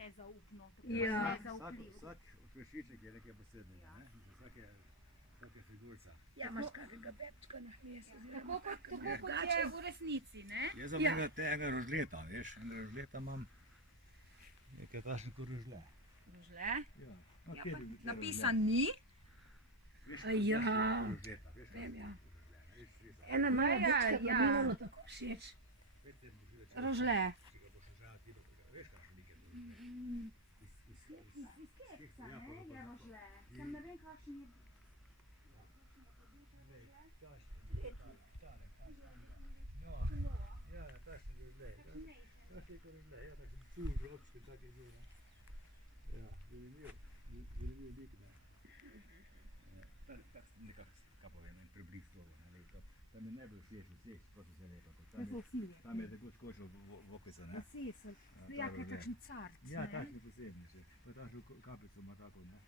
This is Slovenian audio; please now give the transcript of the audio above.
nezaupno, tako Ja. nezaupljivo. Vsak pršiček je nekaj posebnega, ne? Vsaka figurca. Ja, imaš kakega bebčka na hlesu. Tako kot je v resnici, ne? Jaz sem tega rožleta, veš, enega rožleta imam, nekaj takšen kot rožle. Rožle. Ja, Ja, pa napisan ni. Ja. rožleta, veš, Vem, ja. veš, Ena mala Ja, bebčka ja. pa mi imamo tako všeč. Rožle. če ga boš žal ti, veš, kakšen lik je to. Iz keksa, ne, je rožle. Sam ne vem, kakšen je. Ja, takšen rožle. Takšen kot rožle, ja, takšen sužočki, tak je bil, ne. Ja, zanimiv lik, ne. Tak nekako, kaj povem, en preblisk slovo, ne, tam je najbolj všeč od vseh, kot se reče, tam je tako skočil v okvica, ne. Vsi so. Ja, kaj takšen carc, Ja, ne? takšni posebni še, pa takšno kapico ima tako, ne.